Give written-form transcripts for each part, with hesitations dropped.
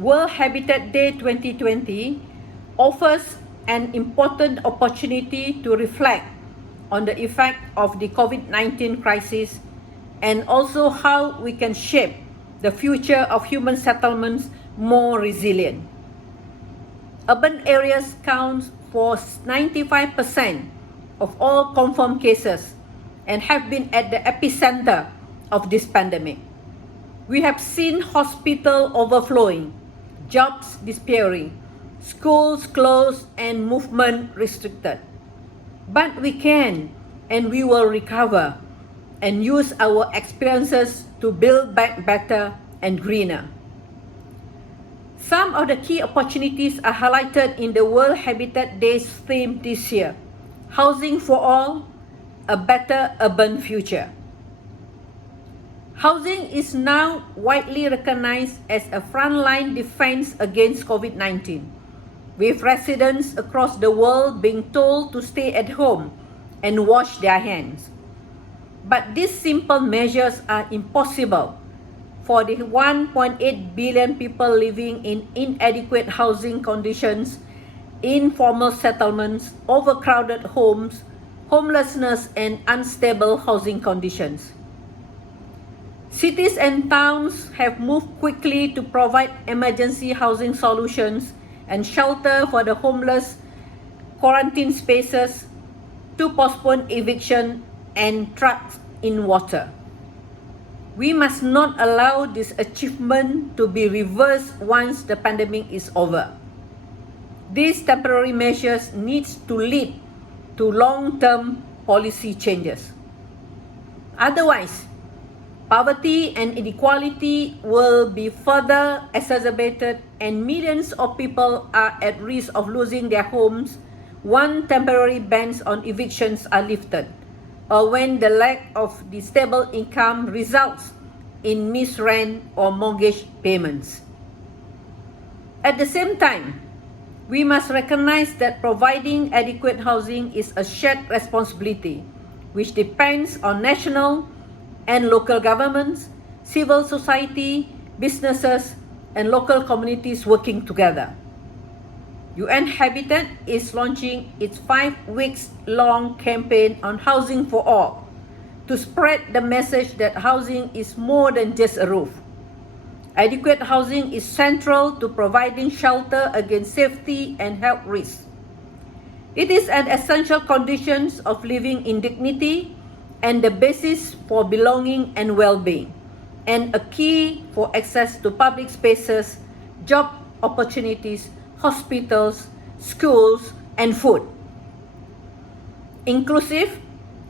World Habitat Day 2020 offers an important opportunity to reflect on the effect of the COVID-19 crisis and also how we can shape the future of human settlements more resilient. Urban areas count for 95% of all confirmed cases and have been at the epicenter of this pandemic. We have seen hospitals overflowing, jobs disappearing, schools closed and movement restricted. But we can and we will recover and use our experiences to build back better and greener. Some of the key opportunities are highlighted in the World Habitat Day's theme this year: Housing for All, a Better Urban Future. Housing is now widely recognized as a frontline defense against COVID-19, with residents across the world being told to stay at home and wash their hands. But these simple measures are impossible for the 1.8 billion people living in inadequate housing conditions, informal settlements, overcrowded homes, homelessness, and unstable housing conditions. Cities and towns have moved quickly to provide emergency housing solutions and shelter for the homeless, quarantine spaces, to postpone eviction and trucks in water. We must not allow this achievement to be reversed once the pandemic is over. These temporary measures need to lead to long-term policy changes. Otherwise, poverty and inequality will be further exacerbated and millions of people are at risk of losing their homes when temporary bans on evictions are lifted, or when the lack of the stable income results in missed rent or mortgage payments. At the same time, we must recognize that providing adequate housing is a shared responsibility, which depends on national and local governments, civil society, businesses, and local communities working together. UN Habitat is launching its 5 weeks long campaign on Housing for All to spread the message that housing is more than just a roof. Adequate housing is central to providing shelter against safety and health risks. It is an essential condition of living in dignity and the basis for belonging and well-being, and a key for access to public spaces, job opportunities, hospitals, schools, and food. Inclusive,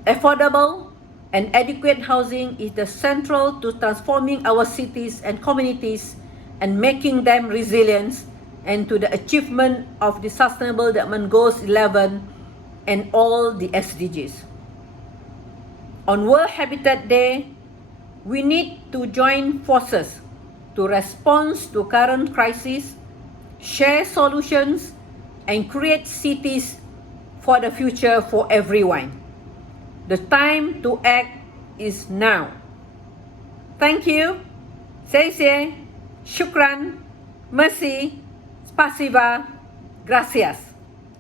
affordable, and adequate housing is the central to transforming our cities and communities and making them resilient and to the achievement of the Sustainable Development Goals 11 and all the SDGs. On World Habitat Day, we need to join forces to respond to current crises, share solutions, and create cities for the future for everyone. The time to act is now. Thank you. 谢谢. Shukran. Merci. Spasiba. Gracias.